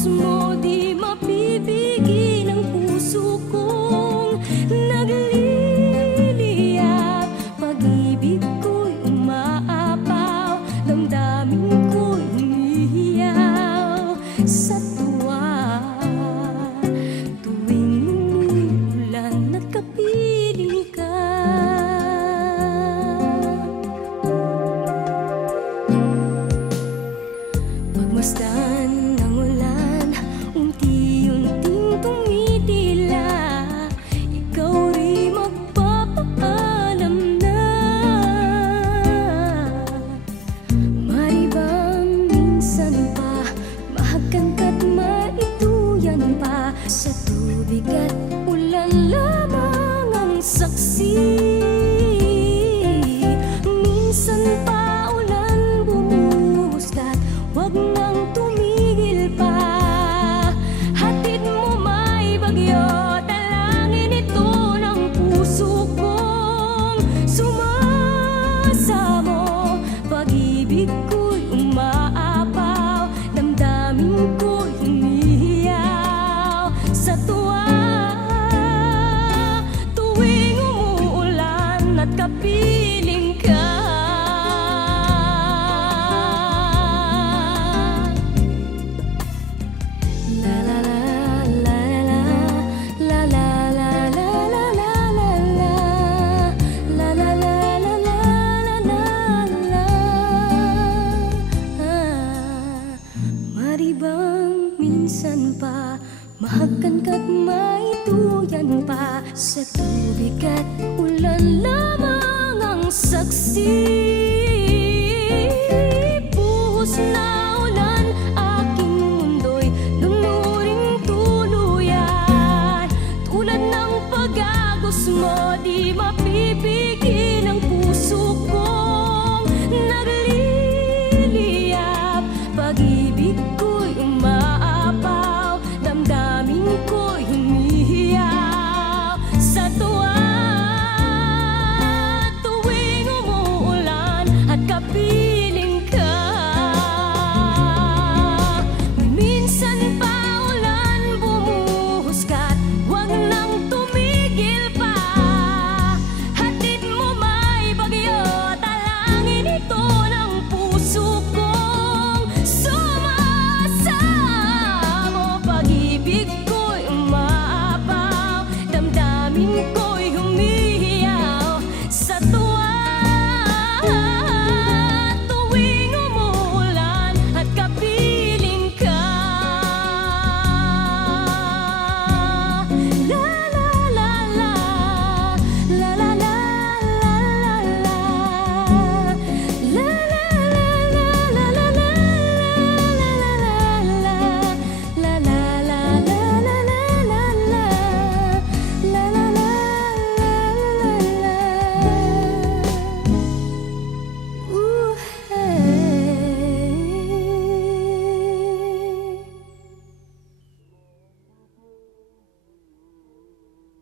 buhos mo di mapipigil ang puso kong nagliliyab. Pag-ibig ko'y umaapaw, damdamin ko'y umihiyaw sa tuwa. Tuwing umuulan at kapiling ka, pagmasdan ng ulan, unti-unting tumitila. Ikaw rin magpapaalam na. Mari bang minsan pa mahagan ka't maituyan pa? Sa tubig at ulan lamang ang saksi. Minsan pa ulan bumuhusgat, wag nang tumigil pa. Hatid mo may bagyo, talangin ito ng puso kong sumasamo. Pag-ibig ko'y umaapaw, damdamin ko'y humihiyaw sa tuwa. Tuwing umuulan at kapiling ka, la la la la la la la la la la la la la la la la la la. Mari bang minsan pa mahagan ka't maituyan pa? Sa tubig at ulan lamang ang saksi. Buhos na